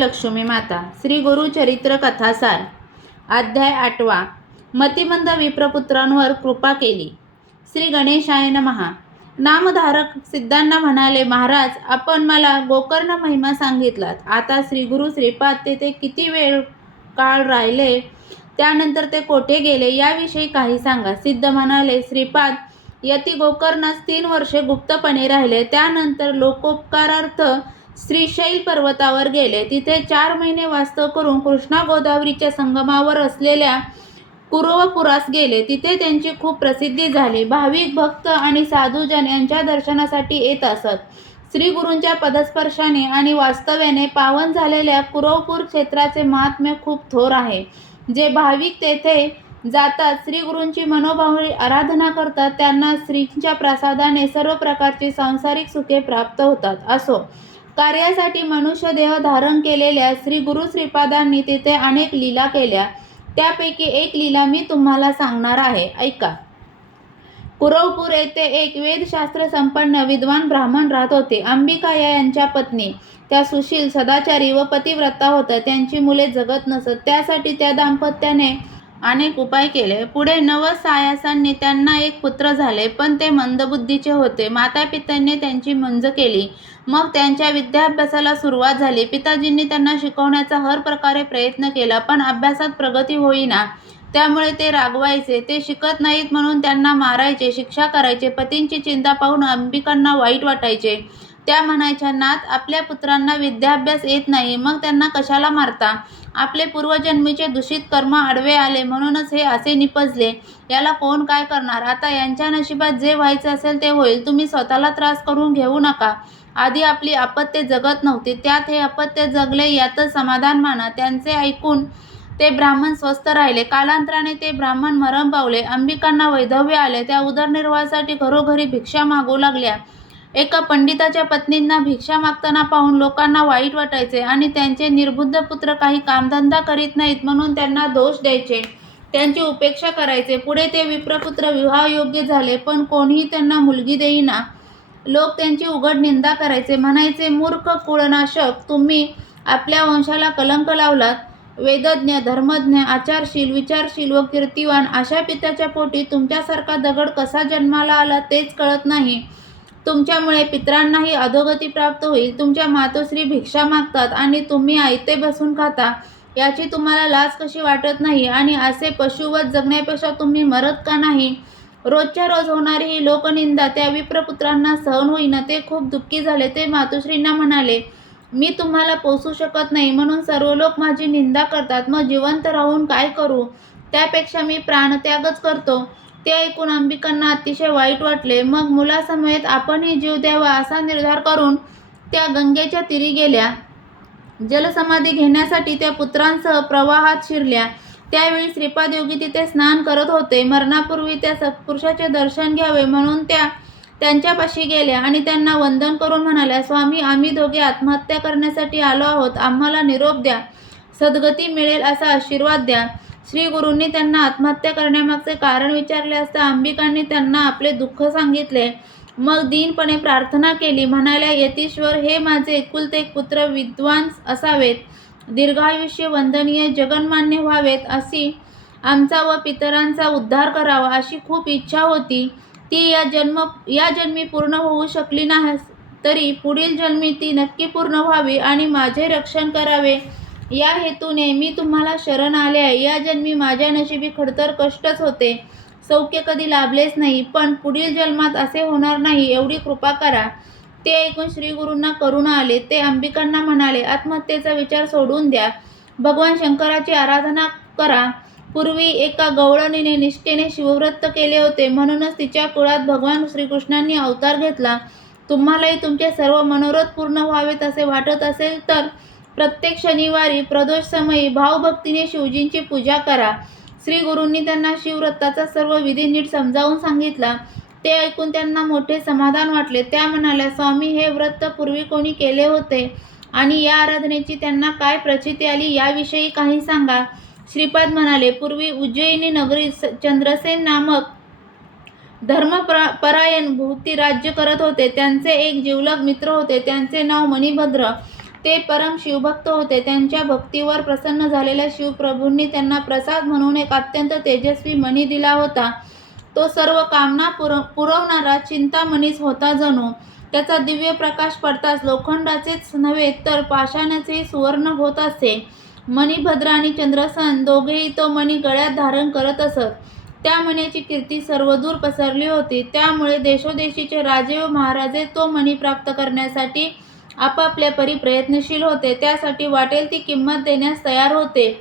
लक्ष्मी माता. श्री गुरु चरित्र कथासार. अध्याय 8. मतिमंद विप्रपुत्रांवर कृपा केली. श्री गणेशाय नमः. नामधारक सिद्धांना म्हणाले, महाराज, आपण मला गोकर्ण महिमा सांगितलात. आता श्री गुरु श्रीपाद तेथे किती वेळ काळ राहिले, त्यानंतर ते कोठे गेले याविषयी काही सांगा. सिद्ध म्हणाले, श्रीपाद यती गोकर्णास 3 वर्षे गुप्तपणे राहिले. त्यानंतर लोकोपकारार्थ श्रीशैल पर्वतावर गेले. तिथे 4 महिने वास्तव करून कृष्णा गोदावरीच्या संगमावर असलेल्या कुरवपुरास गेले. तिथे त्यांची खूप प्रसिद्धी झाली. भाविक भक्त आणि साधुजन यांच्या दर्शनासाठी येत असत. श्री गुरूंच्या पदस्पर्शाने आणि वास्तव्याने पावन झालेल्या कुरवपूर क्षेत्राचे महात्म्य खूप थोर आहे. जे भाविक तेथे जातात, श्री गुरूंची मनोभावे आराधना करतात, त्यांना श्रींच्या प्रसादाने सर्व प्रकारची सांसारिक सुखे प्राप्त होतात. असो, कार्यासाठी मनुष्य देह धारण केलेल्या श्री गुरु श्रीपादांनी तिथे अनेक लीला केल्या. त्यापैकी एक लीला मी तुम्हाला सांगणार आहे, ऐका. कुरवपूर येथे एक वेदशास्त्र संपन्न विद्वान ब्राह्मण राहत होते. अंबिका या यांच्या पत्नी. त्या सुशील, सदाचारी व पतिव्रता होत्या. त्यांची मुले जगत नसत. त्यासाठी त्या दाम्पत्याने अनेक उपाय केले. पुढे 9 सायासांनी त्यांना एक पुत्र झाले, पण ते मंदबुद्धीचे होते. मातापित्यांनी त्यांची मुंज केली. मग त्यांच्या विद्याभ्यासाला सुरुवात झाली. पिताजींनी त्यांना शिकवण्याचा हर प्रकारे प्रयत्न केला, पण अभ्यासात प्रगती होईना. त्यामुळे ते रागवायचे. ते शिकत नाहीत म्हणून त्यांना मारायचे, शिक्षा करायचे. पतींची चिंता पाहून अंबिकांना वाईट वाटायचे. त्या म्हणायच्या, नाथ, आपल्या पुत्रांना विद्याभ्यास येत नाही, मग त्यांना कशाला मारता? आपले पूर्वजन्मीचे दूषित कर्म आडवे आले म्हणूनच हे असे निपजले. याला कोण काय करणार? आता यांच्या नशिबात जे व्हायचे असेल ते होईल. तुम्ही स्वतःला त्रास करून घेऊ नका. आधी आपली अपत्ये जगत नव्हती, त्यात हे अपत्य जगले यातच समाधान माना. त्यांचे ऐकून ते ब्राह्मण स्वस्थ राहिले. कालांतराने ते ब्राह्मण मरण पावले. अंबिकांना वैधव्य आले. त्या उदरनिर्वाहासाठी घरोघरी भिक्षा मागू लागल्या. एका पंडिताच्या पत्नींना भिक्षा मागताना पाहून लोकांना वाईट वाटायचे आणि त्यांचे निर्बुद्ध पुत्र काही कामधंदा करीत नाहीत म्हणून त्यांना दोष द्यायचे, त्यांची उपेक्षा करायचे. पुढे ते विप्रपुत्र विवाहयोग्य झाले, पण कोणीही त्यांना मुलगी देईना. लोक त्यांची उघड निंदा करायचे. म्हणायचे, मूर्ख कुळनाशक, तुम्ही आपल्या वंशाला कलंक लावलात. वेदज्ञ, धर्मज्ञ, आचारशील, विचारशील व कीर्तिवान अशा पित्याच्या पोटी तुमच्यासारखा दगड कसा जन्माला आला तेच कळत नाही. तुमच्यामुळे पितरांनाही अधोगती प्राप्त होईल. तुमच्या मातोश्री भिक्षा मागतात आणि तुम्ही आयते बसून खाता. याची तुम्हाला लाज कशी वाटत नाही? आणि असे पशुवत जगण्यापेक्षा तुम्ही मरत का नाही? रोजच्या रोज होणारी ही लोकनिंदा त्या विप्रपुत्रांना सहन होईना. ते खूप दुःखी झाले. ते मातोश्रींना म्हणाले, मी तुम्हाला पोसू शकत नाही म्हणून सर्व लोक माझी निंदा करतात. मग जिवंत राहून काय करू? त्यापेक्षा मी प्राणत्यागच करतो. ते ऐकून अंबिकांना अतिशय वाईट वाटले. मग मुलासमवेत आपणही जीव द्यावा असा निर्धार करून त्या गंगेच्या तीरी गेल्या. जलसमाधी घेण्यासाठी त्या पुत्रांसह प्रवाहात शिरल्या. त्यावेळी श्रीपाद योगी तिथे स्नान करत होते. मरणापूर्वी त्या सत्पुरुषाचे दर्शन घ्यावे म्हणून त्या त्यांच्यापाशी गेल्या आणि त्यांना वंदन करून म्हणाल्या, स्वामी, आम्ही दोघे आत्महत्या करण्यासाठी आलो आहोत. आम्हाला निरोप द्या. सद्गती मिळेल असा आशीर्वाद द्या. श्री गुरूंनी त्यांना आत्महत्या करण्यामागचे कारण विचारले असता अंबिकांनी त्यांना आपले दुःख सांगितले. मग दीनपणे प्रार्थना केली. म्हणाल्या, यतीश्वर, हे माझे एकुलते एक पुत्र विद्वान असावेत, दीर्घायुष्य, वंदनीय, जगन्मान्य व्हावेत, अशी आमचा व पितरांचा उद्धार करावा अशी खूप इच्छा होती. ती या जन्मी पूर्ण होऊ शकली नाही, तरी पुढील जन्मी ती नक्की पूर्ण व्हावी आणि माझे रक्षण करावे या हेतूने मी तुम्हाला शरण आले आहे. या जन्मी माझ्या नशिबी खडतर कष्टच होते, सौख्य कधी लाभलेच नाही, पण पुढील जन्मात असे होणार नाही एवढी कृपा करा. ते ऐकून श्री गुरूंना करुणा आले. ते अंबिकांना म्हणाले, आत्महत्येचा विचार सोडून द्या. भगवान शंकराची आराधना करा. पूर्वी एका गवळणीने निष्ठेने शिवव्रत केले होते, म्हणूनच तिच्या कुळात भगवान श्रीकृष्णांनी अवतार घेतला. तुम्हालाही तुमचे सर्व मनोरथ पूर्ण व्हावेत असे वाटत असेल तर प्रत्येक शनिवारी प्रदोष समयी भावभक्तीने शिवजींची पूजा करा. श्री गुरूंनी त्यांना शिवव्रताचा सर्व विधी नीट समजावून सांगितला. ते ऐकून त्यांना मोठे समाधान वाटले. त्या म्हणाल्या, स्वामी, हे व्रत पूर्वी कोणी केले होते आणि या आराधनेची त्यांना काय प्रचिती आली याविषयी काही सांगा. श्रीपाद म्हणाले, पूर्वी उज्जयिनी नगरीत चंद्रसेन नामक धर्मपरायण भूती राज्य करत होते. त्यांचे एक जिवलग मित्र होते. त्यांचे नाव मणिभद्र. ते परम शिवभक्त होते. त्यांच्या भक्तीवर प्रसन्न झालेल्या शिवप्रभूंनी त्यांना प्रसाद म्हणून एक अत्यंत तेजस्वी मणी दिला होता. तो सर्व कामना पुरवणारा चिंतामणीच होता जणू. त्याचा दिव्य प्रकाश पडताच लोखंडाचेच नव्हे तर पाषाणाचेही सुवर्ण होत असे. मणिभद्र आणि चंद्रसेन दोघेही तो मणी गळ्यात धारण करत असत. त्या मण्याची कीर्ती सर्वदूर पसरली होती. त्यामुळे देशोदेशीचे राजे व महाराजे तो मणी प्राप्त करण्यासाठी आपापल्या परी प्रयत्नशील होते. त्यासाठी वाटेल ती किंमत देण्यास तयार होते.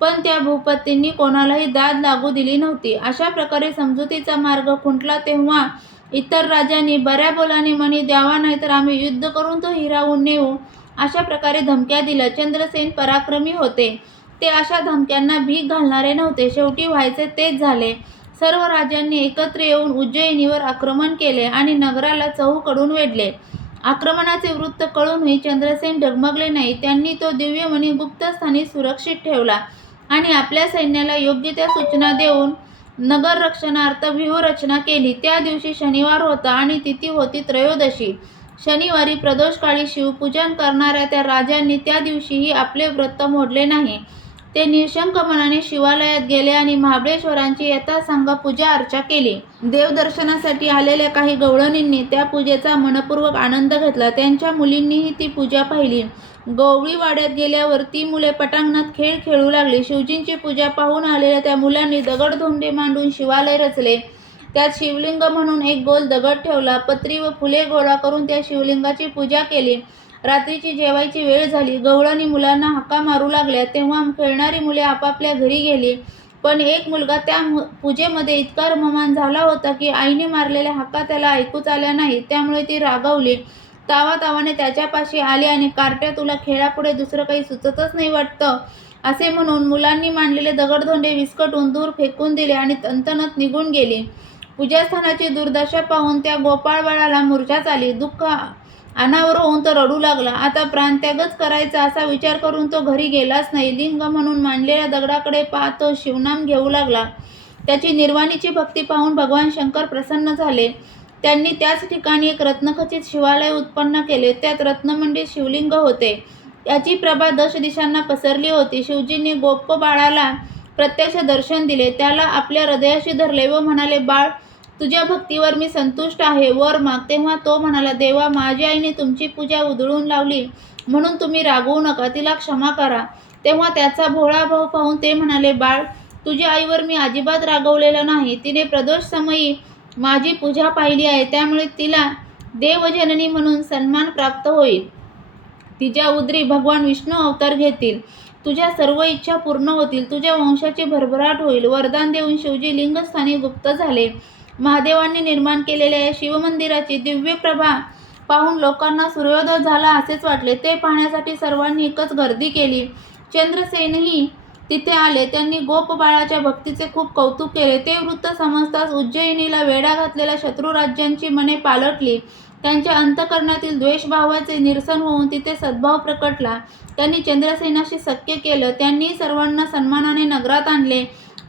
पण त्या भूपतींनी कोणालाही दाद लागू दिली नव्हती. अशा प्रकारे समजुतीचा मार्ग खुंटला तेव्हा इतर राजांनी बऱ्या बोलाने मणी द्यावा, नाहीतर आम्ही युद्ध करून तो हिरावून नेऊ, अशा प्रकारे धमक्या दिल्या. चंद्रसेन पराक्रमी होते. ते अशा धमक्यांना भीक घालणारे नव्हते. शेवटी व्हायचे तेच झाले. सर्व राजांनी एकत्र येऊन उज्जयिनीवर आक्रमण केले आणि नगराला चहूकडून वेढले. आक्रमणाचे वृत्त कळूनही चंद्रसेन डगमगले नाही. त्यांनी तो दिव्य मणी गुप्तस्थानी सुरक्षित ठेवला आणि आपल्या सैन्याला योग्य त्या सूचना देऊन नगर रक्षणार्थ व्यूहरचना केली. त्या दिवशी शनिवार होता आणि तिथी होती त्रयोदशी. शनिवारी प्रदोषकाळी शिवपूजन करणाऱ्या त्या राजांनी त्या दिवशीही आपले व्रत मोडले नाही. ते निशंक मनाने शिवालयात गेले आणि महाबळेश्वरांची यथासांग पूजा अर्चा केली. देवदर्शनासाठी आलेल्या काही गवळणींनी त्या पूजेचा मनपूर्वक आनंद घेतला. त्यांच्या मुलींनीही ती पूजा पाहिली. गवळी वाड्यात गेल्यावर ती मुले पटांगणात खेळ खेळू लागली. शिवजींची पूजा पाहून आलेल्या त्या मुलांनी दगडधोंडे मांडून शिवालय रचले. त्यात शिवलिंग म्हणून एक गोल दगड ठेवला. पत्री व फुले गोळा करून त्या शिवलिंगाची पूजा केली. रात्रीची जेवायची वेळ झाली. गवळणी मुलांना हाका मारू लागल्या. तेव्हा खेळणारी मुले आपापल्या घरी गेली. पण एक मुलगा त्या पूजेमध्ये इतका रममाण झाला होता की आईने मारलेल्या हाका त्याला ऐकूच आल्या नाहीत. त्यामुळे ती रागावली. तावातावाने त्याच्यापाशी आली आणि कार्ट्या, तुला खेळापुढे दुसरं काही सुचतच नाही वाटतं, असे म्हणून मुलांनी मांडलेले दगडधोंडे विस्कटून दूर फेकून दिले आणि तनतनत निघून गेली. पूजास्थानाची दुर्दशा पाहून त्या गोपाळ बाळाला मूर्छाच आली. दुःख अनावर होऊन तो रडू लागला. आता प्राणत्यागच करायचा असा विचार करून तो घरी गेलाच नाही. लिंग म्हणून मांडलेल्या दगडाकडे पाहत तो शिवनाम घेऊ लागला. त्याची निर्वाणीची भक्ती पाहून भगवान शंकर प्रसन्न झाले. त्यांनी त्याच ठिकाणी एक रत्नखचित शिवालय उत्पन्न केले. त्यात रत्नमंडित शिवलिंग होते. याची प्रभा दश दिशांना पसरली होती. शिवजींनी गोप बाळाला प्रत्यक्ष दर्शन दिले. त्याला आपल्या हृदयाशी धरले व म्हणाले, बाळ, तुझ्या भक्तीवर मी संतुष्ट आहे, वर माग. तेव्हा तो म्हणाला, देवा, माझ्या आईने तुमची पूजा उधळून लावली म्हणून तुम्ही रागवू नका, तिला क्षमा करा. तेव्हा त्याचा भोळा भाव पाहून ते म्हणाले, बाळ, तुझ्या आईवर मी अजिबात रागवलेलं नाही. तिने प्रदोष समयी माझी पूजा पाहिली आहे, त्यामुळे तिला देवजननी म्हणून सन्मान प्राप्त होईल. तिच्या उदरी भगवान विष्णू अवतार घेतील. तुझ्या सर्व इच्छा पूर्ण होतील. तुझ्या वंशाची भरभराट होईल. वरदान देऊन शिवजी लिंगस्थानी गुप्त झाले. महादेवांनी निर्माण केलेल्या या शिवमंदिराची दिव्य प्रभा पाहून लोकांना सूर्योदय झाला असेच वाटले. ते पाहण्यासाठी सर्वांनी एकच गर्दी केली. चंद्रसेनही तिथे आले. त्यांनी गोप बाळाच्या भक्तीचे खूप कौतुक केले. ते वृत्त समजताच उज्जयिनीला वेढा घातलेल्या शत्रू राज्यांची मने पालटली. त्यांच्या अंतःकरणातील द्वेषभावाचे निरसन होऊन तिथे सद्भाव प्रकटला. त्यांनी चंद्रसेनाशी सख्य केलं. त्यांनी सर्वांना सन्मानाने नगरात आणले.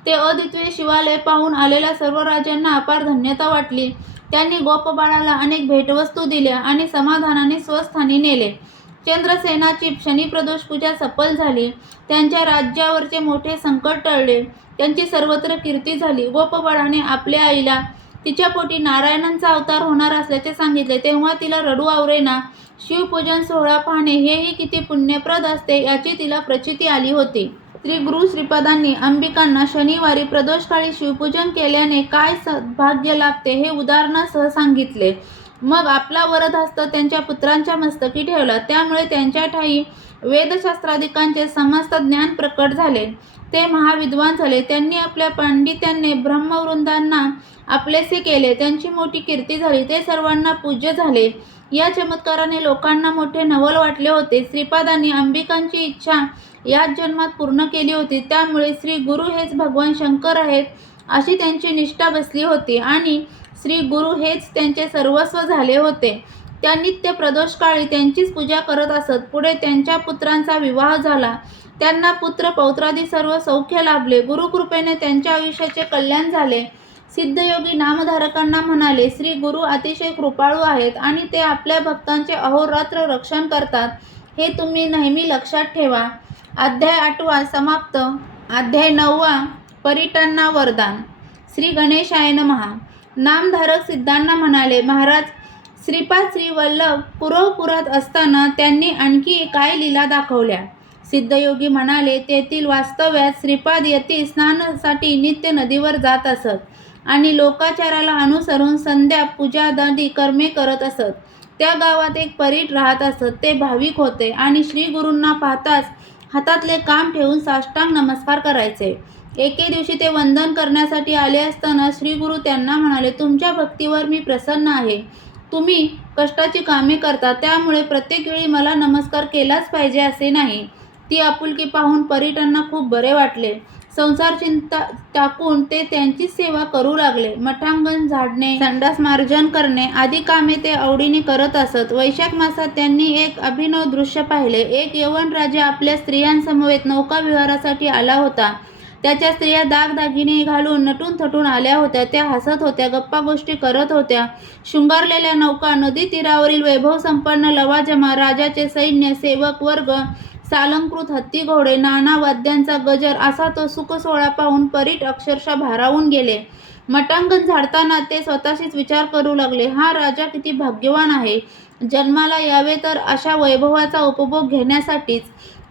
ते अद्वितीय शिवालय पाहून आलेल्या सर्व राजांना अपार धन्यता वाटली. त्यांनी गोपबाळाला अनेक भेटवस्तू दिल्या आणि समाधानाने स्वस्थानी नेले. चंद्रसेनाची शनिप्रदोष पूजा सफल झाली. त्यांच्या राज्यावरचे मोठे संकट टळले. त्यांची सर्वत्र कीर्ती झाली. गोपबाळाने आपल्या आईला तिच्या पोटी नारायणांचा अवतार होणार असल्याचे सांगितले. तेव्हा तिला रडू आवरेना. शिवपूजन सोहळा पाहणे हेही किती पुण्यप्रद असते याची तिला प्रचिती आली होती. श्री गुरु श्रीपादांनी अंबिकांना शनिवारी प्रदोषकाळी शिवपूजन केल्याने काय सद्भाग्य लाभते हे उदाहरणासह सांगितले. मग आपला वरदहस्त त्यांच्या पुत्रांच्या मस्तकी ठेवला. त्यामुळे त्यांच्या ठायी वेदशास्त्रादिकांचे समस्त ज्ञान प्रकट झाले. ते महाविद्वान झाले. त्यांनी आपल्या पांडित्याने ब्रह्मवृंदांना आपलेसे केले. त्यांची मोठी कीर्ती झाली. ते सर्वांना पूज्य झाले. या चमत्काराने लोकांना मोठे नवल वाटले होते. श्रीपादांनी अंबिकांची इच्छा याच जन्मात पूर्ण केली होती. त्यामुळे श्री गुरु हेच भगवान शंकर आहेत अशी त्यांची निष्ठा बसली होती आणि श्री गुरु हेच त्यांचे सर्वस्व झाले होते. त्या नित्य प्रदोषकाळी त्यांचीच पूजा करत असत. पुढे त्यांच्या पुत्रांचा विवाह झाला. त्यांना पुत्र पौत्रादी सर्व सौख्य लाभले. गुरुकृपेने त्यांच्या आयुष्याचे कल्याण झाले. सिद्धयोगी नामधारकांना म्हणाले, श्री गुरु अतिशय कृपाळू आहेत आणि ते आपल्या भक्तांचे अहोरात्र रक्षण करतात. हे तुम्ही नेहमी लक्षात ठेवा. अध्याय 8 समाप्त. अध्याय 9 परीटांना वरदान. श्री गणेशाय नमः. नामधारक सिद्धांना म्हणाले, महाराज, श्रीपाद श्री वल्लभ पुरवपुरात असताना त्यांनी आणखी काय लीला दाखवल्या? सिद्धयोगी म्हणाले, तेथील वास्तव्यात श्रीपाद यती स्नानासाठी नित्य नदीवर जात असत आणि लोकाचाराला अनुसरून संध्या पूजादादी कर्मे करत असत. त्या गावात एक परीट राहत असत. ते भाविक होते आणि श्री गुरूंना पाहताच हातातले काम ठेवून साष्टांग नमस्कार करायचे. एके दिवशी ते वंदन करण्यासाठी आले असताना श्री गुरु त्यांना म्हणाले, तुमच्या भक्तीवर मी प्रसन्न आहे. तुम्ही कष्टाची कामे करता, त्यामुळे प्रत्येक वेळी मला नमस्कार केलाच पाहिजे असे नाही. ती आपुलकी पाहून परीटांना खूप बरे वाटले. संसार चिंता टाकून ते त्यांची सेवा करू लागले. मठांगण झाडणे, संडास मार्जन करणे आदी कामे ते आवडीने करत असत. वैशाख मासात त्यांनी एक अभिनव दृश्य पाहिले. एक यवन राजा आपल्या स्त्रियांसमवेत नौकाविहारासाठी आला होता. त्याच्या स्त्रिया दागदागिने घालून नटून थटून आल्या होत्या. त्या हसत होत्या, गप्पा गोष्टी करत होत्या. शृंगारलेल्या नौका, नदी तीरावरील वैभवसंपन्न लवाजमा, राजाचे सैन्य, सेवक वर्ग, सालंकृत हत्ती घोडे, नाना वाद्यांचा गजर असा तो सुखसोहळा पाहून परीट अक्षरशः भारावून गेले. मटांगण झाडताना ते स्वतःशीच विचार करू लागले, हा राजा किती भाग्यवान आहे. जन्माला यावे तर अशा वैभवाचा उपभोग घेण्यासाठीच.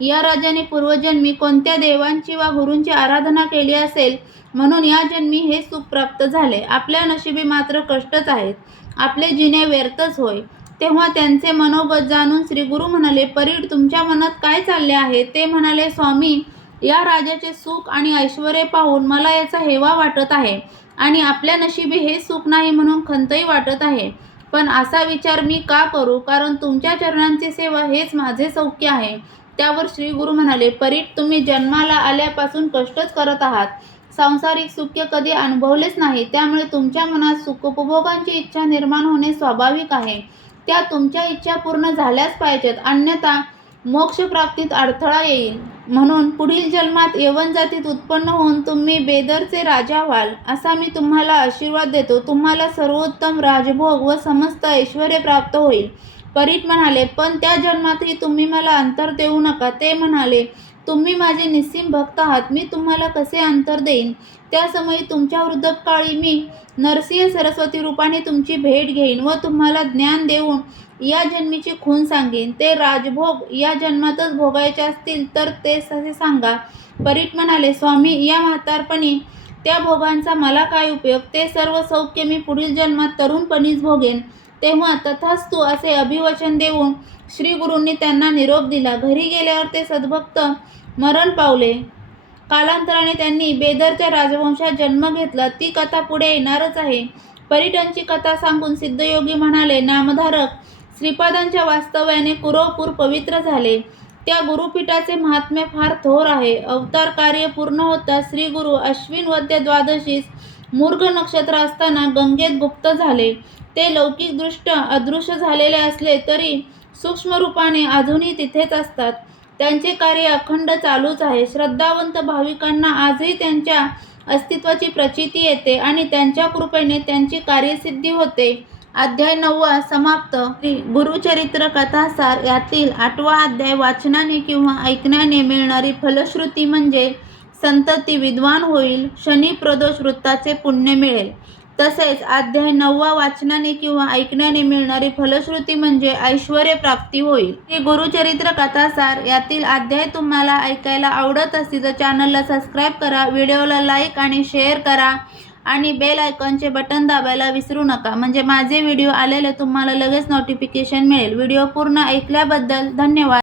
या राजाने पूर्वजन्मी कोणत्या देवांची वा गुरूंची आराधना केली असेल म्हणून या जन्मी हे सुख प्राप्त झाले. आपल्या नशिबी मात्र कष्टच आहेत. आपले जिणे व्यर्थच होय. तेव्हा त्यांचे मनोगत जाणून श्री गुरु म्हणाले, परीट, तुमच्या मनात काय चालले आहे? ते म्हणाले, स्वामी, या राजाचे सुख आणि ऐश्वर्य पाहून मला याचा हेवा वाटत आहे आणि आपल्या नशिबी हे सुख नाही म्हणून खंतही वाटत आहे. पण असा विचार मी का करू? कारण तुमच्या चरणांची सेवा हेच माझे सौख्य आहे. त्यावर श्री गुरु म्हणाले, परीट, तुम्ही जन्माला आल्यापासून कष्टच करत आहात. सांसारिक सुख कधी अनुभवलेच नाही. त्यामुळे तुमच्या मनात सुखोपभोगांची इच्छा निर्माण होणे स्वाभाविक आहे. त्या तुमच्या इच्छा पूर्ण झाल्याच पाहिजेत, अन्यथा मोक्षप्राप्तीत अडथळा येईल. म्हणून पुढील जन्मात यवन जातीत उत्पन्न होऊन तुम्ही बेदरचे राजा व्हाल, असा मी तुम्हाला आशीर्वाद देतो. तुम्हाला सर्वोत्तम राजभोग व समस्त ऐश्वर्य प्राप्त होईल. परीट म्हणाले, पण त्या जन्मातही तुम्ही मला अंतर देऊ नका. ते म्हणाले, तुम्ही माझे निस्सीम भक्त आहात. मी तुम्हाला कसे अंतर देईन? त्या समयी तुमच्या वृद्धकाळी मी नरसिंह सरस्वती रूपाने तुमची भेट घेईन व तुम्हाला ज्ञान देऊन या जन्मीची खूण सांगेन. ते राजभोग या जन्मातच भोगायचे असतील तर ते असे सांगा. परीट म्हणाले, स्वामी, या म्हातारपणी त्या भोगांचा मला काय उपयोग? ते सर्व सौख्य मी पुढील जन्मात तरुणपणीच भोगेन. तेव्हा तथास्तु असे अभिवचन देऊन श्री गुरूंनी त्यांना निरोप दिला. घरी गेल्यावर ते सद्भक्त मरण पावले. कालांतराने त्यांनी बेदरच्या राजवंशात जन्म घेतला. ती कथा पुढे येणारच आहे. परीटांची कथा सांगून सिद्धयोगी म्हणाले, नामधारक श्रीपादांच्या वास्तव्याने कुरवपूर पवित्र झाले. त्या गुरुपीठाचे महात्म्य फार थोर आहे. अवतार कार्य पूर्ण होता श्री गुरु अश्विन वद्य द्वादशीस मूर्ग नक्षत्र असताना गंगेत गुप्त झाले. ते लौकिकदृष्ट्या अदृश्य झालेले असले तरी सूक्ष्म रूपाने अजूनही तिथेच असतात. त्यांचे कार्य अखंड चालूच आहे. श्रद्धावंत भाविकांना आजही त्यांच्या अस्तित्वाची प्रचिती येते आणि त्यांच्या कृपेने त्यांची कार्यसिद्धी होते. अध्याय 9 समाप्त. गुरुचरित्र कथासार यातील 8वा अध्याय. वाचनाने किंवा ऐकण्याने मिळणारी फलश्रुती म्हणजे संतती विद्वान होईल, शनी प्रदोष वृत्ताचे पुण्य मिळेल. तसेच अध्याय 9 वाचनाने किंवा ऐकण्याने मिळणारी फलश्रुती म्हणजे ऐश्वर्य प्राप्ती होईल. हे गुरुचरित्र कथासार यातील अध्याय तुम्हाला ऐकायला आवडत असतील तर चॅनलला सबस्क्राईब करा, व्हिडिओला लाईक आणि शेअर करा आणि बेल आयकॉनचे बटन दाबायला विसरू नका, म्हणजे माझे व्हिडिओ आलेले तुम्हाला लगेच नोटिफिकेशन मिळेल. व्हिडिओ पूर्ण ऐकल्याबद्दल धन्यवाद.